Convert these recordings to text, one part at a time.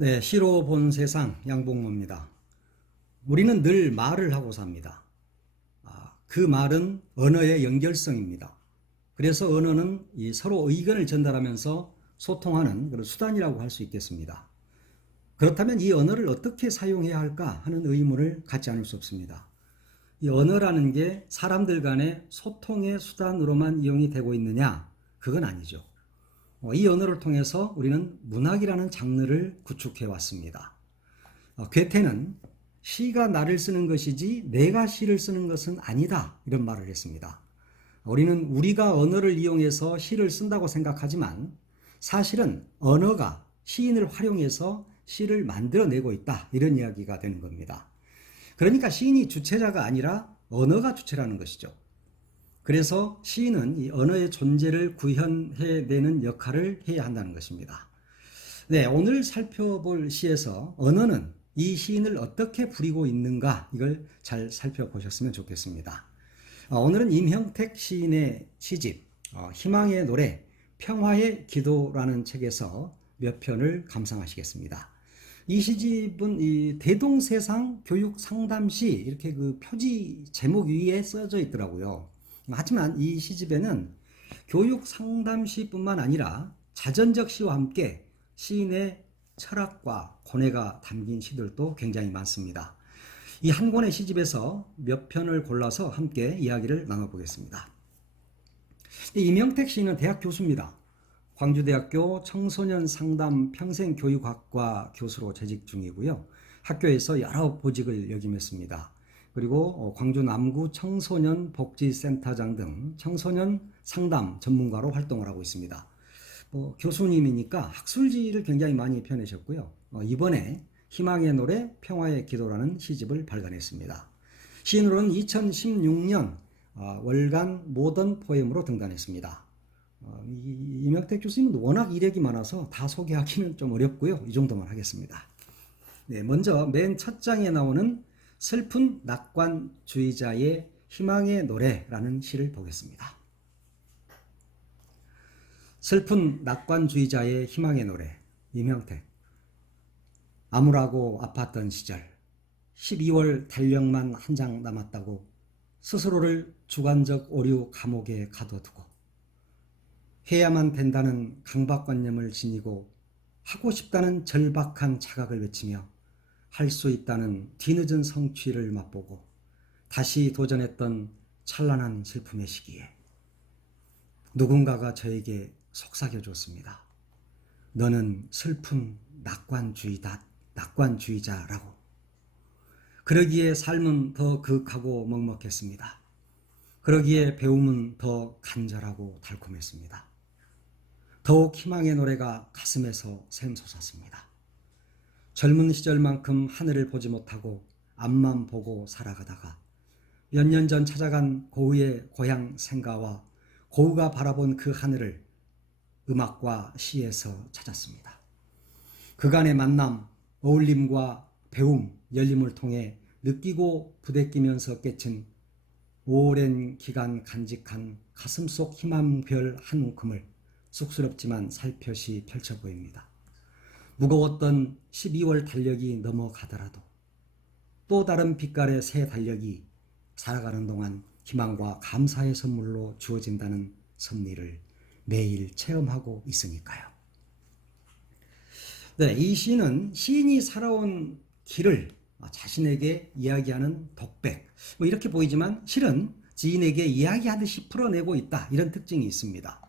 네, 시로 본 세상 양봉모입니다. 우리는 늘 말을 하고 삽니다. 그 말은 언어의 연결성입니다. 그래서 언어는 서로 의견을 전달하면서 소통하는 그런 수단이라고 할 수 있겠습니다. 그렇다면 이 언어를 어떻게 사용해야 할까 하는 의문을 갖지 않을 수 없습니다. 이 언어라는 게 사람들 간의 소통의 수단으로만 이용이 되고 있느냐? 그건 아니죠. 이 언어를 통해서 우리는 문학이라는 장르를 구축해 왔습니다. 괴테는 시가 나를 쓰는 것이지 내가 시를 쓰는 것은 아니다, 이런 말을 했습니다. 우리는 우리가 언어를 이용해서 시를 쓴다고 생각하지만 사실은 언어가 시인을 활용해서 시를 만들어내고 있다, 이런 이야기가 되는 겁니다. 그러니까 시인이 주체자가 아니라 언어가 주체라는 것이죠. 그래서 시인은 이 언어의 존재를 구현해내는 역할을 해야 한다는 것입니다. 네, 오늘 살펴볼 시에서 언어는 이 시인을 어떻게 부리고 있는가, 이걸 잘 살펴보셨으면 좋겠습니다. 오늘은 임형택 시인의 시집 희망의 노래, 평화의 기도라는 책에서 몇 편을 감상하시겠습니다. 이 시집은 이 대동세상 교육 상담시, 이렇게 그 표지 제목 위에 써져 있더라고요. 하지만 이 시집에는 교육 상담시뿐만 아니라 자전적 시와 함께 시인의 철학과 고뇌가 담긴 시들도 굉장히 많습니다. 이 한 권의 시집에서 몇 편을 골라서 함께 이야기를 나눠보겠습니다. 임형택 시인은 대학 교수입니다. 광주대학교 청소년 상담 평생교육학과 교수로 재직 중이고요. 학교에서 여러 보직을 역임했습니다. 그리고 광주 남구 청소년 복지센터장 등 청소년 상담 전문가로 활동을 하고 있습니다. 교수님이니까 학술지를 굉장히 많이 펴내셨고요. 이번에 희망의 노래, 평화의 기도라는 시집을 발간했습니다. 시인으로는 2016년 월간 모던 포엠으로 등단했습니다. 임형택 교수님은 워낙 이력이 많아서 다 소개하기는 좀 어렵고요. 이 정도만 하겠습니다. 네, 먼저 맨 첫 장에 나오는 슬픈 낙관주의자의 희망의 노래라는 시를 보겠습니다. 슬픈 낙관주의자의 희망의 노래, 임형택. 암울하고 아팠던 시절, 12월 달력만 한 장 남았다고 스스로를 주관적 오류 감옥에 가둬두고 해야만 된다는 강박관념을 지니고 하고 싶다는 절박한 자각을 외치며 할 수 있다는 뒤늦은 성취를 맛보고 다시 도전했던 찬란한 슬픔의 시기에 누군가가 저에게 속삭여줬습니다. 너는 슬픈 낙관주의자라고. 그러기에 삶은 더 극하고 먹먹했습니다. 그러기에 배움은 더 간절하고 달콤했습니다. 더욱 희망의 노래가 가슴에서 샘솟았습니다. 젊은 시절만큼 하늘을 보지 못하고 앞만 보고 살아가다가 몇 년 전 찾아간 고우의 고향 생가와 고우가 바라본 그 하늘을 음악과 시에서 찾았습니다. 그간의 만남, 어울림과 배움, 열림을 통해 느끼고 부대끼면서 깨친 오랜 기간 간직한 가슴속 희망별 한 움큼을 쑥스럽지만 살펴시 펼쳐 보입니다. 무거웠던 12월 달력이 넘어가더라도 또 다른 빛깔의 새 달력이 살아가는 동안 희망과 감사의 선물로 주어진다는 섭리를 매일 체험하고 있으니까요. 네, 이 시는 시인이 살아온 길을 자신에게 이야기하는 독백, 이렇게 보이지만 실은 지인에게 이야기하듯이 풀어내고 있다, 이런 특징이 있습니다.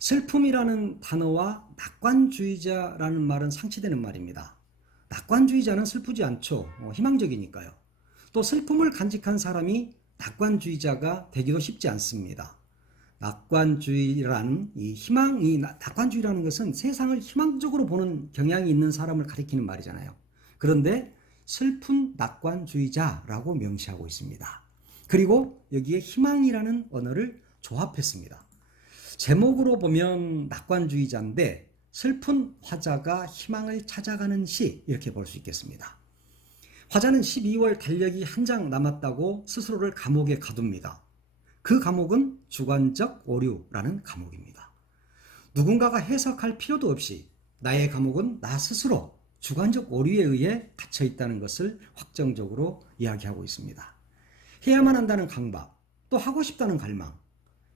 슬픔이라는 단어와 낙관주의자라는 말은 상치되는 말입니다. 낙관주의자는 슬프지 않죠. 희망적이니까요. 또 슬픔을 간직한 사람이 낙관주의자가 되기도 쉽지 않습니다. 낙관주의라는 낙관주의라는 것은 세상을 희망적으로 보는 경향이 있는 사람을 가리키는 말이잖아요. 그런데 슬픈 낙관주의자라고 명시하고 있습니다. 그리고 여기에 희망이라는 언어를 조합했습니다. 제목으로 보면 낙관주의자인데 슬픈 화자가 희망을 찾아가는 시, 이렇게 볼 수 있겠습니다. 화자는 12월 달력이 한 장 남았다고 스스로를 감옥에 가둡니다. 그 감옥은 주관적 오류라는 감옥입니다. 누군가가 해석할 필요도 없이 나의 감옥은 나 스스로 주관적 오류에 의해 갇혀 있다는 것을 확정적으로 이야기하고 있습니다. 해야만 한다는 강박, 또 하고 싶다는 갈망,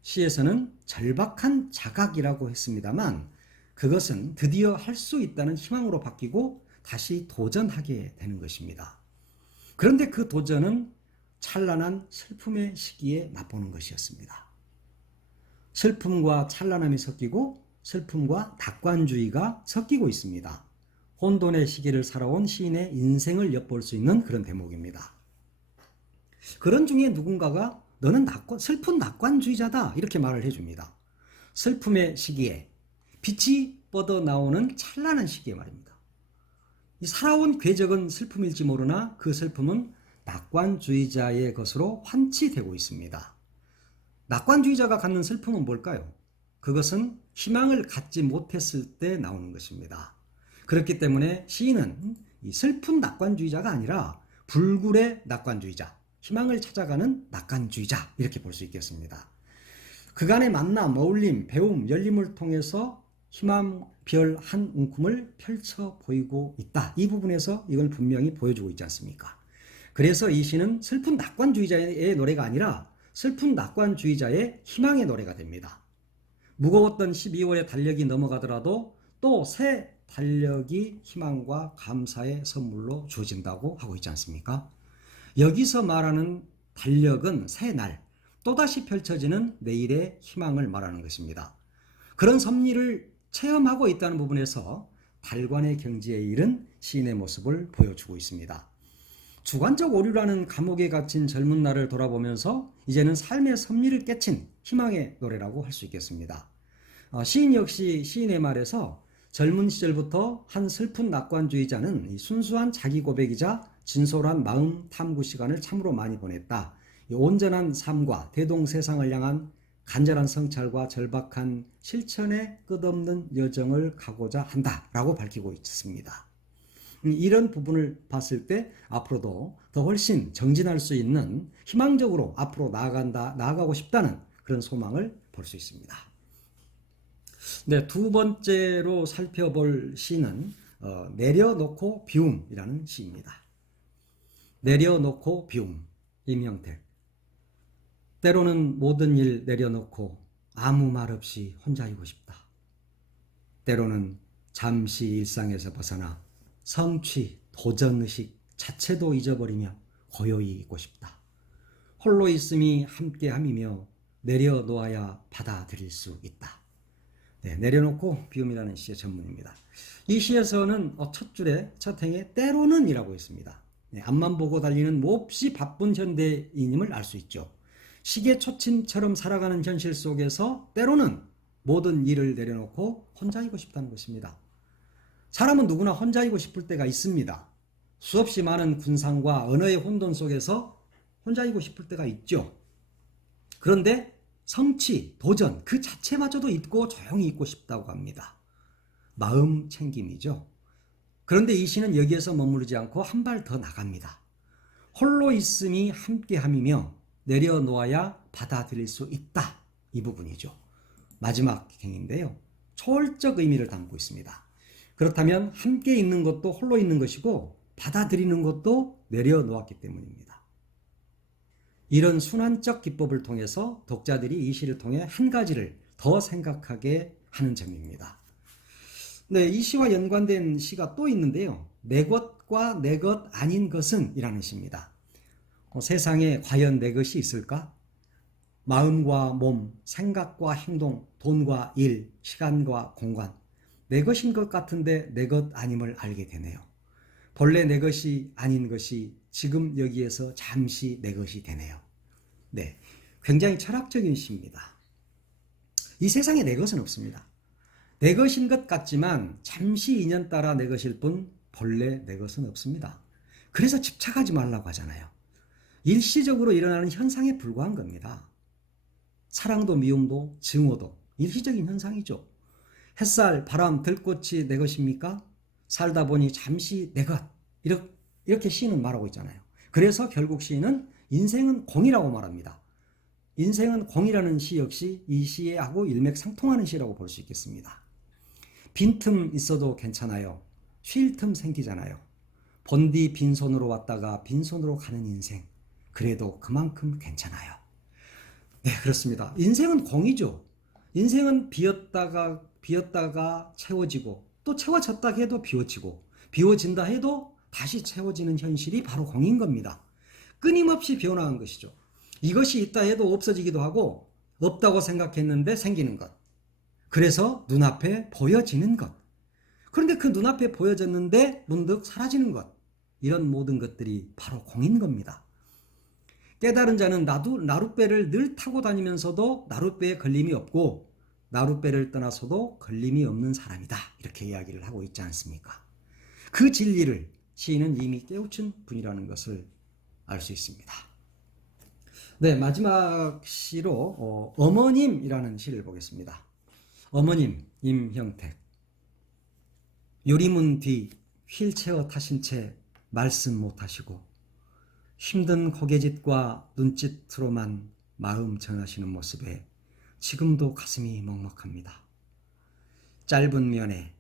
시에서는 절박한 자각이라고 했습니다만 그것은 드디어 할 수 있다는 희망으로 바뀌고 다시 도전하게 되는 것입니다. 그런데 그 도전은 찬란한 슬픔의 시기에 맛보는 것이었습니다. 슬픔과 찬란함이 섞이고 슬픔과 낙관주의가 섞이고 있습니다. 혼돈의 시기를 살아온 시인의 인생을 엿볼 수 있는 그런 대목입니다. 그런 중에 누군가가 너는 슬픈 낙관주의자다 이렇게 말을 해줍니다. 슬픔의 시기에 빛이 뻗어나오는 찬란한 시기에 말입니다. 이 살아온 궤적은 슬픔일지 모르나 그 슬픔은 낙관주의자의 것으로 환치되고 있습니다. 낙관주의자가 갖는 슬픔은 뭘까요? 그것은 희망을 갖지 못했을 때 나오는 것입니다. 그렇기 때문에 시인은 이 슬픈 낙관주의자가 아니라 불굴의 낙관주의자, 희망을 찾아가는 낙관주의자 이렇게 볼 수 있겠습니다. 그간의 만남, 어울림, 배움, 열림을 통해서 희망별 한 움큼을 펼쳐 보이고 있다. 이 부분에서 이걸 분명히 보여주고 있지 않습니까? 그래서 이 시는 슬픈 낙관주의자의 노래가 아니라 슬픈 낙관주의자의 희망의 노래가 됩니다. 무거웠던 12월의 달력이 넘어가더라도 또 새 달력이 희망과 감사의 선물로 주어진다고 하고 있지 않습니까? 여기서 말하는 달력은 새 날, 또다시 펼쳐지는 내일의 희망을 말하는 것입니다. 그런 섭리를 체험하고 있다는 부분에서 달관의 경지에 이른 시인의 모습을 보여주고 있습니다. 주관적 오류라는 감옥에 갇힌 젊은 날을 돌아보면서 이제는 삶의 섭리를 깨친 희망의 노래라고 할 수 있겠습니다. 시인 역시 시인의 말에서 젊은 시절부터 한 슬픈 낙관주의자는 순수한 자기 고백이자 진솔한 마음 탐구 시간을 참으로 많이 보냈다. 온전한 삶과 대동세상을 향한 간절한 성찰과 절박한 실천의 끝없는 여정을 가고자 한다라고 밝히고 있습니다. 이런 부분을 봤을 때 앞으로도 더 훨씬 정진할 수 있는 희망적으로 앞으로 나아가고 싶다는 그런 소망을 볼 수 있습니다. 네, 두 번째로 살펴볼 시는 내려놓고 비움이라는 시입니다. 내려놓고 비움, 임형택. 때로는 모든 일 내려놓고 아무 말 없이 혼자이고 싶다. 때로는 잠시 일상에서 벗어나 성취, 도전의식 자체도 잊어버리며 고요히 있고 싶다. 홀로 있음이 함께함이며 내려놓아야 받아들일 수 있다. 네, 내려놓고 비움이라는 시의 전문입니다. 이 시에서는 첫 줄에 첫 행에 때로는 이라고 했습니다. 네, 앞만 보고 달리는 몹시 바쁜 현대인임을 알 수 있죠. 시계 초침처럼 살아가는 현실 속에서 때로는 모든 일을 내려놓고 혼자이고 싶다는 것입니다. 사람은 누구나 혼자이고 싶을 때가 있습니다. 수없이 많은 군상과 언어의 혼돈 속에서 혼자이고 싶을 때가 있죠. 그런데 성취, 도전 그 자체마저도 잊고 조용히 있고 싶다고 합니다. 마음 챙김이죠. 그런데 이 시는 여기에서 머무르지 않고 한 발 더 나갑니다. 홀로 있음이 함께함이며 내려놓아야 받아들일 수 있다. 이 부분이죠. 마지막 행인데요. 초월적 의미를 담고 있습니다. 그렇다면 함께 있는 것도 홀로 있는 것이고 받아들이는 것도 내려놓았기 때문입니다. 이런 순환적 기법을 통해서 독자들이 이 시를 통해 한 가지를 더 생각하게 하는 점입니다. 네, 이 시와 연관된 시가 또 있는데요. 내 것과 내 것 아닌 것은 이라는 시입니다. 세상에 과연 내 것이 있을까? 마음과 몸, 생각과 행동, 돈과 일, 시간과 공간. 내 것인 것 같은데 내 것 아님을 알게 되네요. 본래 내 것이 아닌 것이 지금 여기에서 잠시 내 것이 되네요. 네, 굉장히 철학적인 시입니다. 이 세상에 내 것은 없습니다. 내 것인 것 같지만 잠시 인연 따라 내 것일 뿐 본래 내 것은 없습니다. 그래서 집착하지 말라고 하잖아요. 일시적으로 일어나는 현상에 불과한 겁니다. 사랑도 미움도 증오도 일시적인 현상이죠. 햇살, 바람, 들꽃이 내 것입니까? 살다 보니 잠시 내 것. 이렇게 시인은 말하고 있잖아요. 그래서 결국 시인은 인생은 공이라고 말합니다. 인생은 공이라는 시 역시 이 시하고 일맥상통하는 시라고 볼 수 있겠습니다. 빈틈 있어도 괜찮아요. 쉴 틈 생기잖아요. 본디 빈손으로 왔다가 빈손으로 가는 인생. 그래도 그만큼 괜찮아요. 네, 그렇습니다. 인생은 공이죠. 인생은 비었다가 채워지고 또 채워졌다 해도 비워지고 비워진다 해도 다시 채워지는 현실이 바로 공인 겁니다. 끊임없이 변화한 것이죠. 이것이 있다 해도 없어지기도 하고 없다고 생각했는데 생기는 것. 그래서 눈앞에 보여지는 것. 그런데 그 눈앞에 보여졌는데 문득 사라지는 것. 이런 모든 것들이 바로 공인 겁니다. 깨달은 자는 나룻배를 늘 타고 다니면서도 나룻배에 걸림이 없고 나룻배를 떠나서도 걸림이 없는 사람이다. 이렇게 이야기를 하고 있지 않습니까? 그 진리를 시인은 이미 깨우친 분이라는 것을 알 수 있습니다. 네, 마지막 시로 어머님이라는 시를 보겠습니다. 어머님 임형택. 요리문 뒤 휠체어 타신 채 말씀 못하시고 힘든 고갯짓과 눈짓으로만 마음 전하시는 모습에 지금도 가슴이 먹먹합니다. 짧은 면에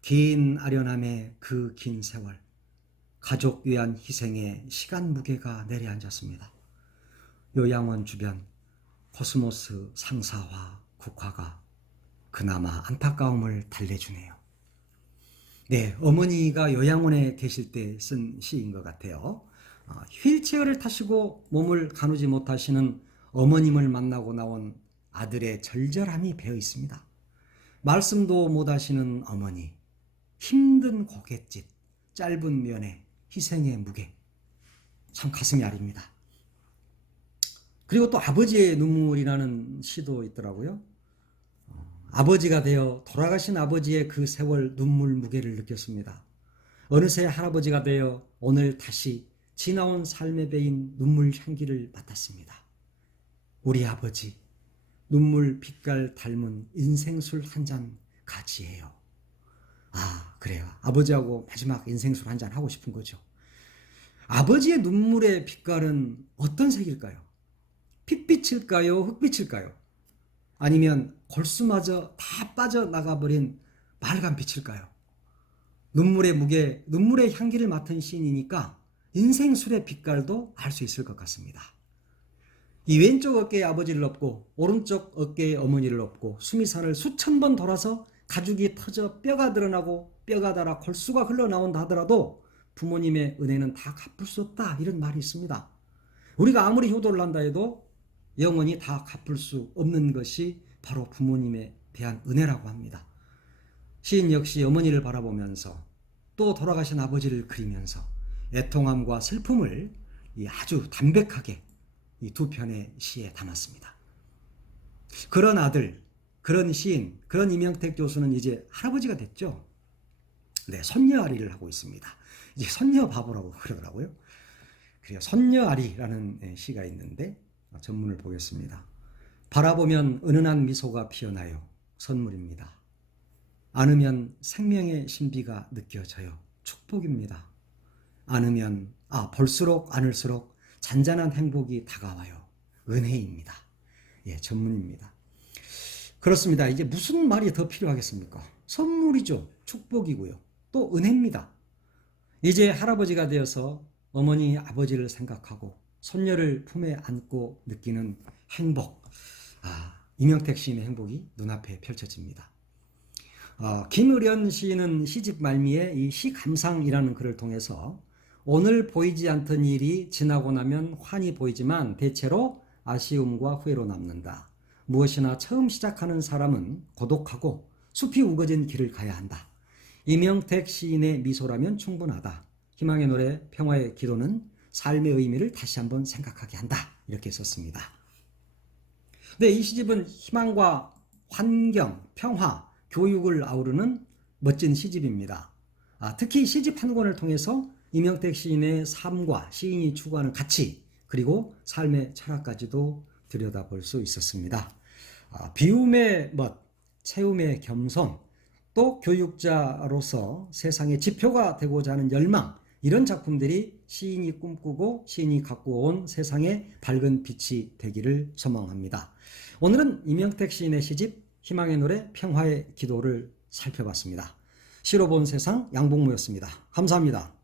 긴 아련함의 그 긴 세월, 가족 위한 희생에 시간 무게가 내려앉았습니다. 요양원 주변 코스모스 상사화, 국화가 그나마 안타까움을 달래주네요. 네, 어머니가 요양원에 계실 때 쓴 시인 것 같아요. 휠체어를 타시고 몸을 가누지 못하시는 어머님을 만나고 나온 아들의 절절함이 배어 있습니다. 말씀도 못하시는 어머니, 힘든 고갯짓, 짧은 면에 희생의 무게, 참 가슴이 아립니다. 그리고 또 아버지의 눈물이라는 시도 있더라고요. 아버지가 되어 돌아가신 아버지의 그 세월 눈물 무게를 느꼈습니다. 어느새 할아버지가 되어 오늘 다시 지나온 삶에 배인 눈물 향기를 맡았습니다. 우리 아버지, 눈물 빛깔 닮은 인생술 한 잔 같이 해요. 아, 그래요. 아버지하고 마지막 인생술 한 잔 하고 싶은 거죠. 아버지의 눈물의 빛깔은 어떤 색일까요? 핏빛일까요? 흑빛일까요? 아니면 골수마저 다 빠져나가버린 빨간 빛일까요? 눈물의 무게, 눈물의 향기를 맡은 시인이니까 인생술의 빛깔도 알 수 있을 것 같습니다. 이 왼쪽 어깨에 아버지를 업고 오른쪽 어깨에 어머니를 업고 수미산을 수천 번 돌아서 가죽이 터져 뼈가 드러나고 뼈가 닳아 골수가 흘러나온다 하더라도 부모님의 은혜는 다 갚을 수 없다, 이런 말이 있습니다. 우리가 아무리 효도를 한다 해도 영원히 다 갚을 수 없는 것이 바로 부모님에 대한 은혜라고 합니다. 시인 역시 어머니를 바라보면서 또 돌아가신 아버지를 그리면서 애통함과 슬픔을 아주 담백하게 이 두 편의 시에 담았습니다. 그런 아들, 그런 시인, 그런 임영택 교수는 이제 할아버지가 됐죠. 네, 손녀아리를 하고 있습니다. 이제 손녀바보라고 그러더라고요. 그래요. 손녀아리라는 시가 있는데 전문을 보겠습니다. 바라보면 은은한 미소가 피어나요. 선물입니다. 안으면 생명의 신비가 느껴져요. 축복입니다. 안으면 볼수록 안을수록 잔잔한 행복이 다가와요. 은혜입니다. 예, 전문입니다. 그렇습니다. 이제 무슨 말이 더 필요하겠습니까? 선물이죠. 축복이고요. 또 은혜입니다. 이제 할아버지가 되어서 어머니, 아버지를 생각하고 손녀를 품에 안고 느끼는 행복. 임영택 시인의 행복이 눈앞에 펼쳐집니다. 김의련 시인은 시집 말미에 이 시감상이라는 글을 통해서 오늘 보이지 않던 일이 지나고 나면 환히 보이지만 대체로 아쉬움과 후회로 남는다. 무엇이나 처음 시작하는 사람은 고독하고 숲이 우거진 길을 가야 한다. 임영택 시인의 미소라면 충분하다. 희망의 노래, 평화의 기도는 삶의 의미를 다시 한번 생각하게 한다. 이렇게 썼습니다. 네, 이 시집은 희망과 환경, 평화, 교육을 아우르는 멋진 시집입니다. 특히 시집 한 권을 통해서 임영택 시인의 삶과 시인이 추구하는 가치, 그리고 삶의 철학까지도 들여다볼 수 있었습니다. 비움의 멋, 채움의 겸손, 또 교육자로서 세상의 지표가 되고자 하는 열망, 이런 작품들이 시인이 꿈꾸고 시인이 갖고 온 세상의 밝은 빛이 되기를 소망합니다. 오늘은 임영택 시인의 시집 희망의 노래, 평화의 기도를 살펴봤습니다. 시로 본 세상 양복무였습니다. 감사합니다.